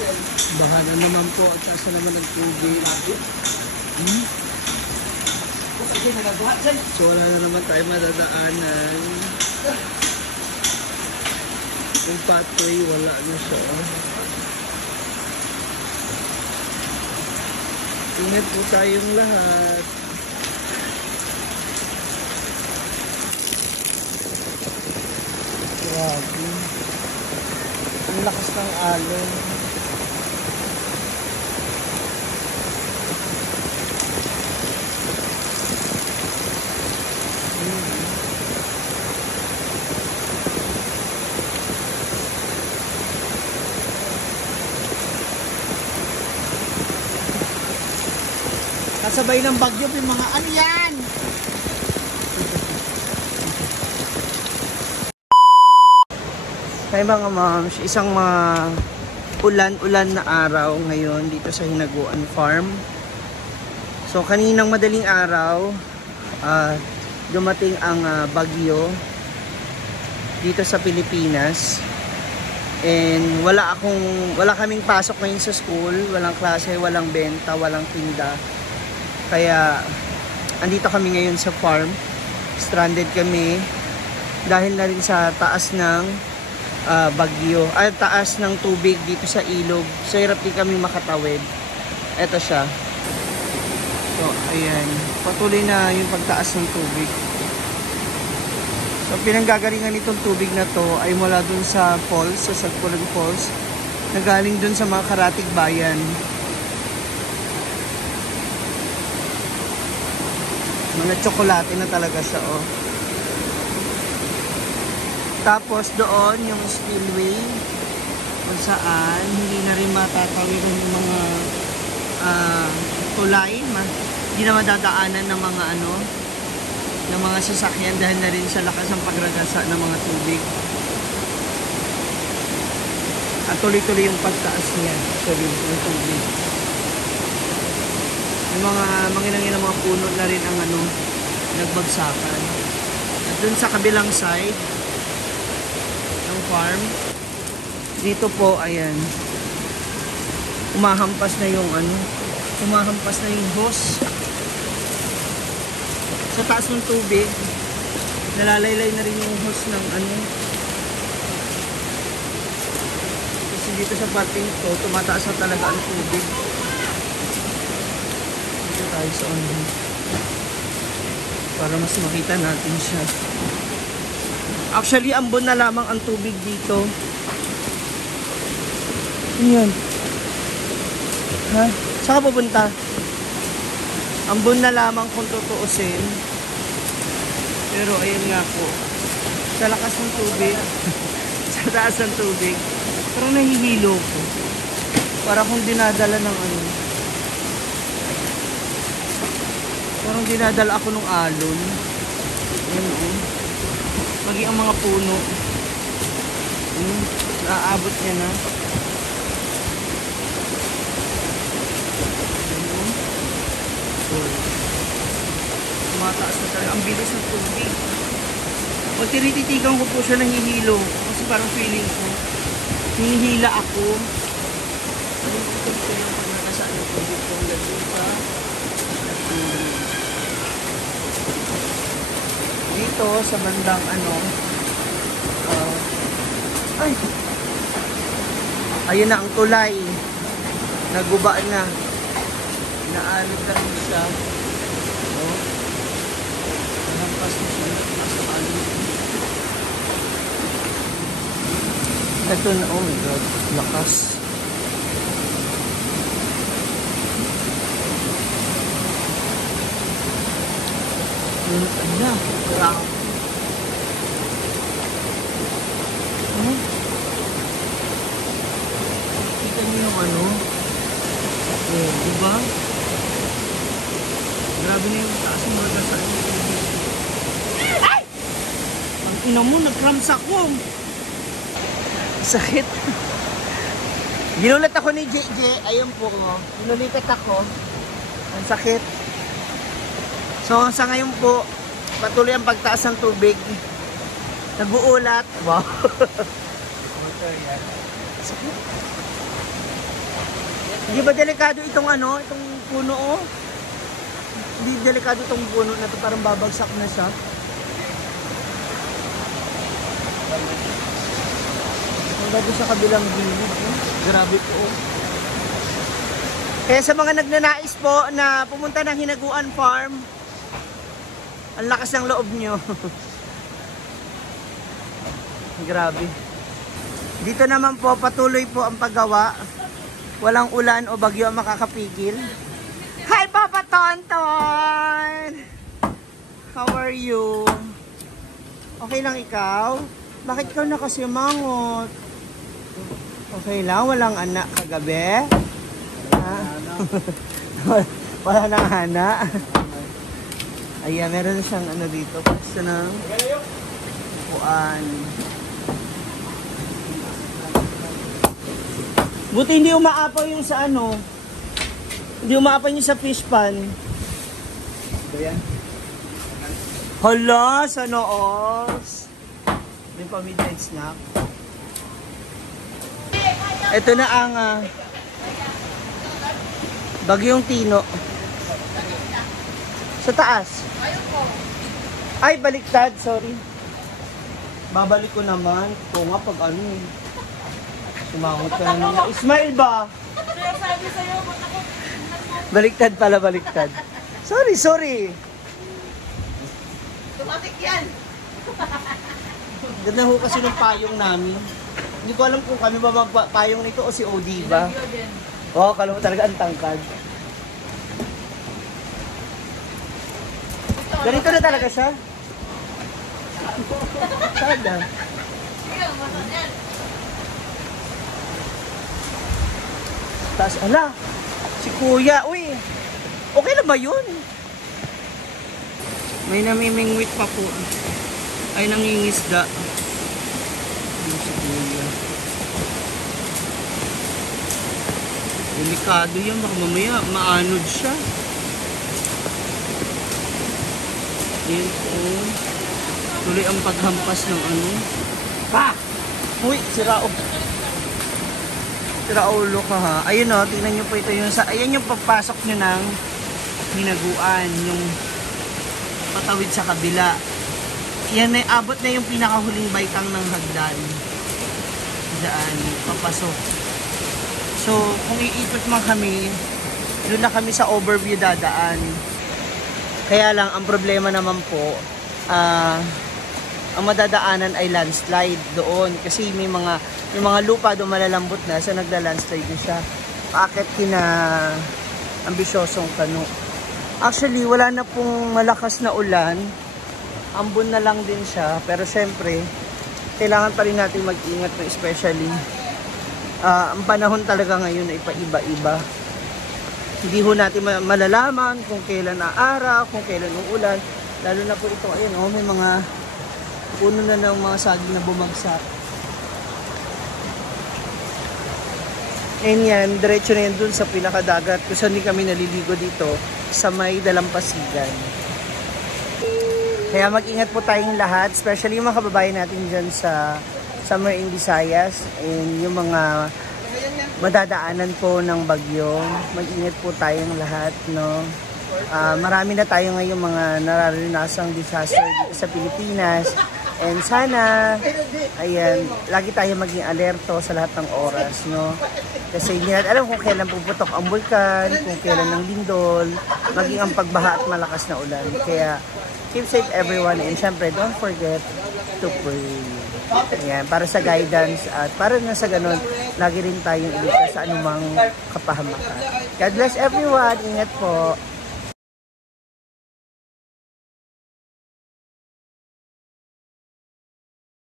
Baha na naman po at taas na naman ng tubig. So wala na naman tayo madadaanan. Yung pathway wala na siya. Ingat po tayong lahat. Grabe. Ang lakas ng alon. Kasabay ng bagyo, yung mga ano yan? Hi mga moms, isang ulan-ulan na araw ngayon dito sa Hinaguan Farm. So kaninang madaling araw, dumating ang bagyo dito sa Pilipinas. And wala kaming pasok ngayon sa school, walang klase, walang benta, walang tinda. Kaya andito kami ngayon sa farm. Stranded kami dahil na rin sa taas ng bagyo, taas ng tubig dito sa ilog. So hirap din kami makatawid. Ito siya. So ayan, patuloy na yung pagtaas ng tubig. So pinanggagalingan nitong tubig na to ay mula dun sa falls, sa Sagpulag Falls, na galing dun sa mga karatig bayan. Mga tsokolate na talaga siya, oh. Tapos doon yung spillway kung saan hindi na rin matatawid yung mga tulay, hindi na madadaanan ng mga ng mga sasakyan dahil na rin sa lakas ng pagragasa ng mga tubig. At tuloy-tuloy yung pagtaas niya, tuloy yung tubig. Yung mga manginangin ng mga puno na rin ang nagbagsakan. At dun sa kabilang side ng farm, dito po, ayan, umahampas na yung hose. Sa taas ng tubig, nalalaylay na rin yung hose ng kasi dito sa parting to, tumataas na talaga ang tubig. Tayo sa para mas makita natin siya. Actually, ambon na lamang ang tubig dito. Ano yun? Ha? Saan ka pupunta? Ambon na lamang kung tutuusin. Pero ayan nga po, sa lakas ng tubig, sa taas ng tubig, parang nahihilo ko. Para kung dinadala ng parang dinadala ako ng alon. Ayan, maging ang mga puno. Naaabot niya na. Tumataas na talaga. Ang bilis ng tubig. Pag tinititigan ko po siya, nahihilo. Kasi parang feeling ko, hihila ako. Ito ko yung pag nakasaan ng tubig ko. Gano'n pa. Dito sa bandang ayun na ang tulay, naguba na, naalog na rin siya. Nahampas na siya, nasa alog. Ito na, oh my god, lakas. Ano? Wow. Kita niyo yung diba? Grabe na yung taas ng mga dasal. Ay! Ang ina mo, nag-cramps ako. Sakit. Ginulat ako ni JJ. Ayun po, ginulitat ako. Ang sakit. So sa ngayon po, patuloy ang pagtaas ng tubig. Nag-uulat. Wow. Water yan. Hindi ba delikado itong ano, itong puno oh? Hindi delikado itong puno na to, parang babagsak na siya. Ang ganda sa kabilang gilid oh. Grabe po oh. Kaya sa mga nagnanais po na pumunta ng Hinaguan Farm, ang lakas ng loob nyo. Grabe. Dito naman po patuloy po ang paggawa. Walang ulan o bagyo ang makakapigil. Hi Papa Tonton! How are you? Okay lang ikaw? Bakit ikaw nakasimangot? Okay lang? Walang anak kagabi? Ha? Wala nang anak? Ayan, meron siyang ano dito. Gusto ng upuan. Buti hindi umaapaw yung sa ano. Hindi umaapaw yung sa fish pan. Ayan. Hala, sa noos. May pa midnight snack. Ito na ang Bagyong Tino. Sa taas. Ay, baliktad. Sorry. Babalik ko naman. Ito nga pag ano eh. Sumangot ka na naman. Ismail ba? Baliktad pala, baliktad. Sorry, sorry. Tumatik yan. Ganda ho kasi ng payong namin. Hindi ko alam kung kami ba magpapayong nito o si OD ba? Oo, kala mo talaga ang tangkad. Ganito na talaga siya? Sada. Tapos, ala, si Kuya, uy, okay na ba yun? May namimingwit pa po. Ay, nangingisda. Ayun si Kuya. Delikado yan, baka mamaya maanod siya. Ayan po. Tuloy ang paghampas ng ano. Pa! Uy, sira o. Sira ulo ka ha. Ayun o, tingnan nyo po ito yung sa... Ayan yung pagpasok nyo ng Hinaguan. Yung patawid sa kabila. Yan ay abot na yung pinakahuling baitang ng hagdan. Daan, papasok. So, kung iikot man kami, doon na kami sa overview dadaan. Kaya lang, ang problema naman po, ang madadaanan ay landslide doon. Kasi may mga lupa doon malalambot na, so nagda-landslide na siya. Paakit kina ambisyosong kano. Actually, wala na pong malakas na ulan. Ambon na lang din siya. Pero syempre, kailangan pa rin natin mag-ingat, especially ang panahon talaga ngayon ay paiba-iba. Hindi ho natin malalaman kung kailan aaraw, kung kailan uulan. Lalo na po ito, ayun oh, may mga puno na ng mga saging na bumagsak. And yan, diretso na yan dun sa pinakadagat. Kasi hindi kami naliligo dito sa may Dalampasigan. Kaya mag-ingat po tayong lahat, especially yung mga kababayan natin dyan sa Summer in Visayas and yung mga madadaanan po ng bagyo. Mag-ingat po tayong lahat, no? Marami na tayo ngayon mga nararanasang disaster dito sa Pilipinas. And sana, ayan, lagi tayo maging alerto sa lahat ng oras, no? Kasi hindi natin alam kung kailan puputok ang bulkan, kung kailan ng lindol, maging ang pagbaha at malakas na ulan. Kaya, keep safe everyone, and syempre, don't forget to pray. Ayan, para sa guidance at para na sa ganun, lagi rin tayong iligtas sa anumang kapahamakan. God bless everyone. Ingat po.